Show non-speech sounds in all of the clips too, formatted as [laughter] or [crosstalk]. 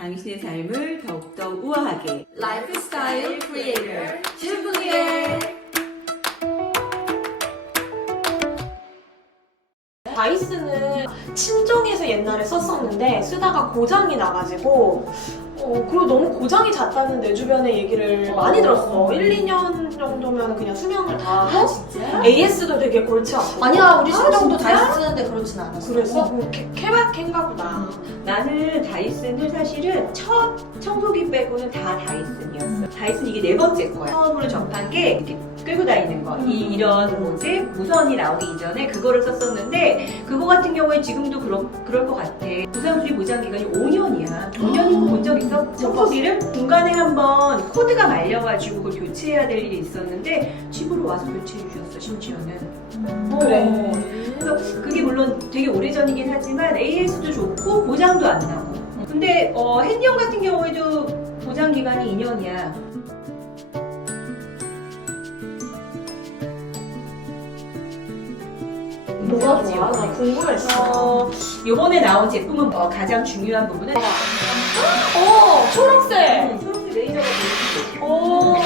당신의 삶을 더욱더 우아하게 라이프 스타일 크리에이터 주부의 다이슨은 친정에서 옛날에 썼었는데 쓰다가 고장이 나가지고 어, 그리고 너무 고장이 잦다는 내 주변의 얘기를 많이 들었어. 1, 2년 정도면 그냥 수명을 다 하고 진짜? AS도 되게 골치 아프고 아니야 우리 신정도 진짜? 다이슨 쓰는데 그렇진 않았어 그래서 뭐 케, 케바케인가 보다. 나는 다이슨을 사실은 첫 청소기 빼고는 다 다이슨이었어. 다이슨 이게 네 번째 거야. 처음으로 접한 게 이렇게 끌고 다니는 거. 이 이런 뭐지 무선이 나오기 이전에 그거를 썼었는데 그거 같은 경우에 지금도 그런 그럴 것 같아. 무상수리 보장 기간이 5년이야. 5년이고 본적 있어? 청소기를 중간에 한번 코드가 말려가지고 그걸 교체해야 될 일이 있었는데 집으로 와서 교체해 주셨어 심지어는. 어. 그래. 그래서 그게 물론 되게 오래전이긴 하지만 AS도 좋고 보장도 안 나고. 근데 어, 핸디형 같은 경우에도 보장 기간이 2년이야. 뭐가 좋아? 나 궁금했어. 어, 요번에 나온 제품은 어, 가장 중요한 부분은 어, 초록색. 음, 초록색 레이저가 오.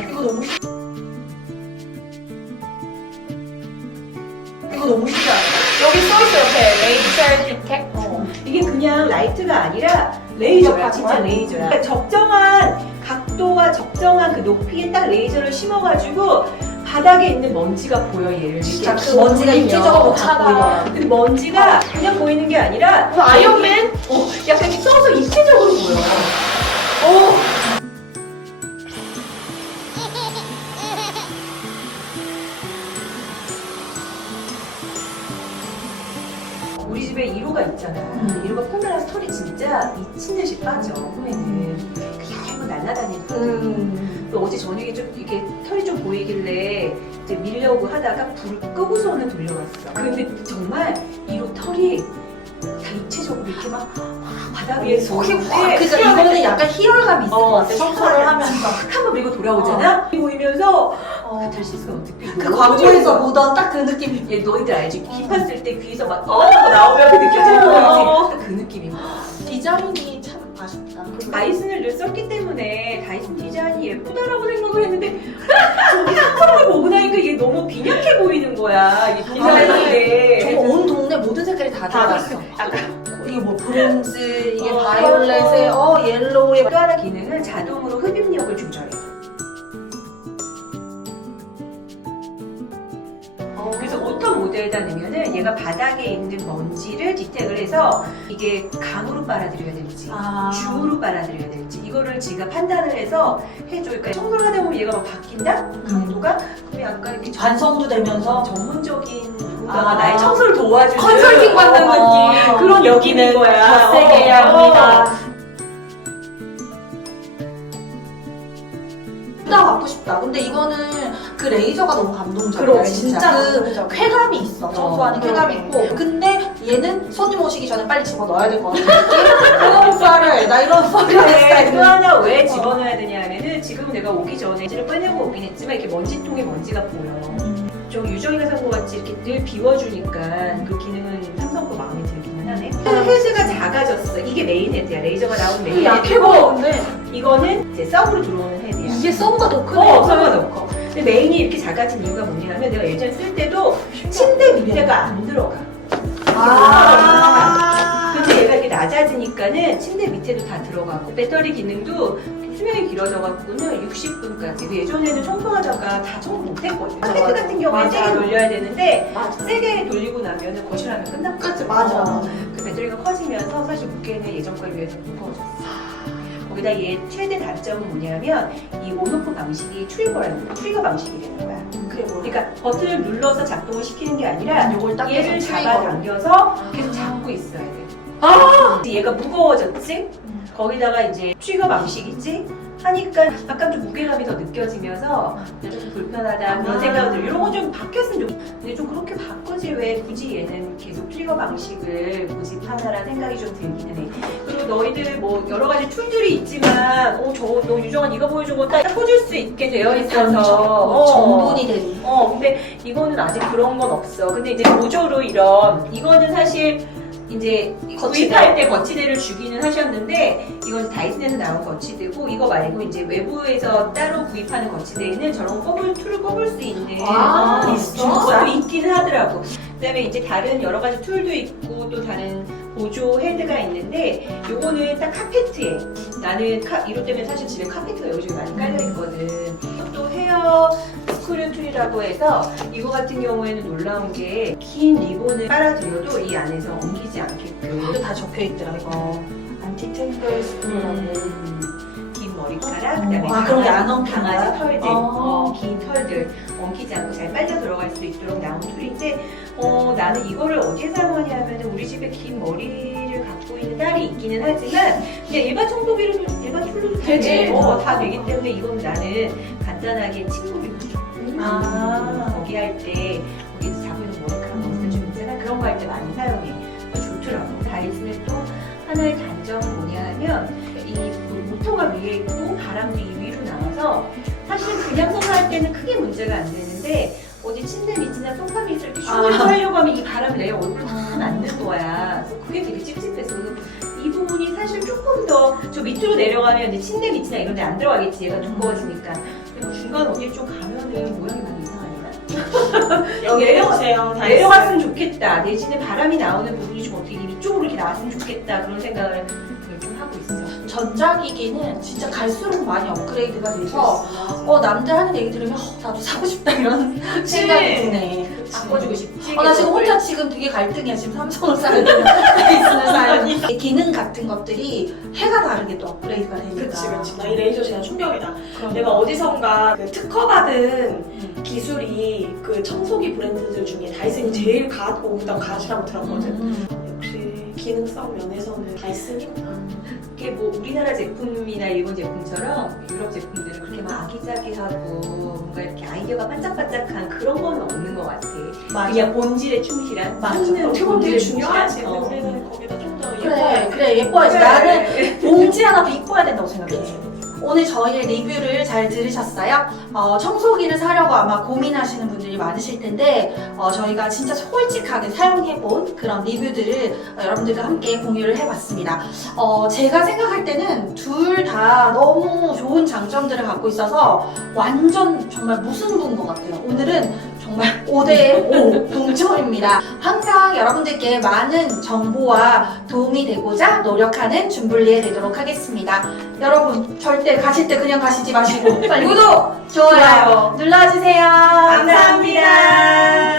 이거 너무 싫 이거 너무 싫지 않아? 여기 써있어 옆에 레이저 디텍. 거. 이게 그냥 라이트가 아니라 레이저야, 진짜 레이저야. 적정한 각도와 적정한 그 높이에 딱 레이저를 심어가지고 바닥에 있는 먼지가 보여 얘를 진짜. 그 먼지가 입체적으로 다. 보이더라 근데 먼지가 그냥 보이는 게 아니라 그 아이언맨? 어, 약간 이렇게 써서 입체적으로 보여. 날라다니는 털. 음. 또 어제 저녁에 좀 이게 털이 좀 보이길래 이제 밀려고 하다가 불 끄고서는 돌려봤어. 근데 정말 1호 털이 다 입체적으로 이렇게 막 바닥 위에 속이 확 그러니까 이거는 약간 희열감이 있을 어, 것 같아 청소를 하면서 탁 한번 밀고 돌아오잖아. 보이면서 카탈시스가 어떻게 그 광고에서 보던 딱 그 느낌이 얘 너희들 알지? 귀 팠을 때 귀에서 막 떠나고 나오면 그 느껴지는 어. 거지. 그 느낌인 거야. 디자인이 다 다이슨을 늘 썼기 때문에 다이슨 디자인이 예쁘다라고 생각을 했는데 저기 사탕을 보고 나니까 이게 너무 빈약해 보이는 거야. 이 디자인인데. 정말 온 동네 모든 색깔이 다다 들어갔어 약간 이게 뭐 브론즈 이게 어, 바이올렛에 어 옐로우에 또 하나 기능은 자동으로 흡입력을 조절해. 넣으면은 얘가 바닥에 있는 먼지를 디텍을 해서 이게 강으로 빨아들여야 될지 아. 중으로 빨아들여야 될지 이거를 지가 판단을 해서 해줘. 그러니까 청소를 하다 보면 얘가 막 바뀐다? 강도가? 그럼 약간 이렇게 전- 반성도 되면서 전문적인 누군가가 아. 나의 청소를 도와주는 컨설팅 받는 어, 느낌. 그런 여기는 거야. 더 세게 해야 어. 합니다 나 갖고 싶다. 근데 이거는 그 레이저가 너무 감동적이야. 그럼, 진짜, 진짜 그 감동적이야. 쾌감이 있어. 청소하는 어, 쾌감이. 있고. 근데 얘는 손님 오시기 전에 빨리 집어 넣어야 될것 느낌? [laughs] 그런 오빠를 나 이런 오빠를 근데 또. 하나 왜 집어넣어야 되냐 하면은 지금 내가 오기 전에 지를 빼내고 오긴 했지만 이렇게 먼지통에 먼지가 보여. 좀 유정이가 산거 같이 이렇게 늘 비워주니까 그 기능은 삼성 거 마음에 들기는 하네. 헤드가 작아졌어. 이게 메인 헤드야. 레이저가 나온 메인 약해 헤드고 보이는데 이거는 이제 서브로 들어오는 헤드야. 이게 서브가 더 크네. 어, 서브가 더 커. 근데 메인이 이렇게 작아진 이유가 뭐냐면 내가 예전에 쓸 때도 침대 밑에가 안 들어가. 아. 근데 얘가 이렇게 낮아지니까는 침대 밑에도 다 들어가고 배터리 기능도 수명이 길어져갖고는 60분까지. 예전에는 청소하다가 다 청소 못했거든요. 맞아, 세트 같은 경우에 맞아. 세게 돌려야 되는데 맞아. 세게 돌리고 나면은 거실하면 끝났거든. 그치, 맞아. 그 배터리가 커지면서 사실 무게는 예전 거에 비해서 무거워졌어. 거 얘 최대 단점은 뭐냐면 이 온오프 방식이 트리거라는. 트리거 방식이 되는 거야. 그게 뭐 그러니까 버튼을 눌러서 작동을 시키는 게 아니라 요걸 딱 얘를 잡아당겨서 계속 잡고 있어야 돼. 아! 얘가 무거워졌지? 음. 거기다가 이제 트리거 방식이지? 하니까 약간 좀 무게감이 더 느껴지면서 좀 불편하다 그런 아. 생각이 들어요. 이런 건 좀 바뀌었으면 좋 근데 좀 그렇게 바꾸지 왜 굳이 얘는 계속 트리거 방식을 고집하나라는 생각이 좀 들기는 해. 그리고 너희들 뭐 여러 가지 툴들이 있지만 어, 저, 너 유정한 이거 보여준 거딱 꽂을 수 있게 되어 있어서 어. 정돈이 되는. 어, 근데 이거는 아직 그런 건 없어. 근데 이제 보조로 이런, 이거는 사실 이제 거치대. 구입할 때 거치대를 주기는 하셨는데 이건 다이슨에서 나온 거치대고 이거 말고 이제 외부에서 따로 구입하는 거치대에는 저런 꼽을 툴을 꼽을 수 있는 아, 어, 있어? 것도 있기는 하더라고. 그다음에 이제 다른 여러 가지 툴도 있고 또 다른 보조 헤드가 있는데 요거는 딱 카페트에 나는 카, 이것 때문에 사실 집에 카페트가 요즘 많이 깔려 있거든. 또 헤어 스크류 툴이라고 해서 이거 같은 경우에는 놀라운 게 긴 리본을 빨아들여도 이 안에서 엉키지 않게끔 이거 다 적혀 있더라고. 안티탱글 스프라고. 머리카락, 그다음에 아, 그런 게 강아지- 안 엉키는 강아지? 털들, 어. 어, 긴 털들 엉키지 않고 잘 빨려 들어갈 수 있도록 나온 툴인데 어, 나는 이거를 어디에 사용하냐면 우리 집에 긴 머리를 갖고 있는 딸이 있기는 하지만 그냥 일반 청소기로 일반 툴로도 다 되지. 돼. 어, 다 되기 때문에 이건 나는 간단하게 친구를 아. 거기 할때 거기 자고 있는 머리카락 없을 좀 있잖아 그런 거 할 때 많이 사용해 어, 좋더라고 다이슨의 또 하나의 단점은 뭐냐 하면 이 모터가 위에 있고 바람도 이 위로 나와서 사실 그냥 손할 때는 크게 문제가 안 되는데 어디 침대 밑이나 소파 밑을 이렇게 슉 아. 하려고 하면 이 바람이 내 얼굴에 다 맞는 거야 그래서 그게 되게 그래서 이 부분이 사실 조금 더 저 밑으로 내려가면 이제 침대 밑이나 이런 데 안 들어가겠지 얘가 두꺼워지니까 그리고 중간 어디 좀 가면은 모양이 많이 이상하니까 [laughs] 여기 내려- 내려오세요. 내려갔으면 좋겠다. 대신에 바람이 나오는 부분이 좀 어떻게 위쪽으로 이렇게 나왔으면 좋겠다. 그런 생각을. 전자기기는 진짜 갈수록 많이 업그레이드가 돼서 어 남들 하는 얘기 들으면 어, 나도 사고 싶다 이런 생각이 드네. 바꿔주고 싶지. 어, 나 지금 혼자 지금 되게 갈등이야. 지금 삼성을 사야 되나. 기능 같은 것들이 해가 다르게 또 업그레이드가 되니까. 그치 그치 나이 레이저 진짜 충격이다 그럼. 내가 어디선가 그 특허받은 음. 기술이 그 청소기 브랜드들 중에 다이슨이 제일 가고 있다고 가시라고 들었거든 음. 역시 기능성 면에서는 다이슨이구나 그게 뭐 우리나라 제품이나 일본 제품처럼 유럽 제품들은 그렇게 막 아기자기하고 뭔가 이렇게 아이디어가 반짝반짝한 그런 건 없는 것 같아. 맞아. 그냥 본질에 충실한. 맞아. 보면 본질에 되게 중요하지 충실한. 근데 어. 우리는 거기다 좀더 그래, 예뻐야 그래, 예뻐야지. [laughs] 그래. 나는 봉지 하나 더 이뻐야 된다고 생각해. 오늘 저희의 리뷰를 잘 들으셨어요? 어, 청소기를 사려고 아마 고민하시는 분들이 많으실 텐데, 어, 저희가 진짜 솔직하게 사용해본 그런 리뷰들을 어, 여러분들과 함께 공유를 해봤습니다. 어, 제가 생각할 때는 둘 다 너무 좋은 장점들을 갖고 있어서 완전 정말 무승부인 것 같아요. 오늘은 정말 5대5 동점입니다. 항상 여러분들께 많은 정보와 도움이 되고자 노력하는 준블리에 되도록 하겠습니다. 여러분 절대 가실 때 그냥 가시지 마시고 빨리 구독, 좋아요 눌러주세요. 감사합니다.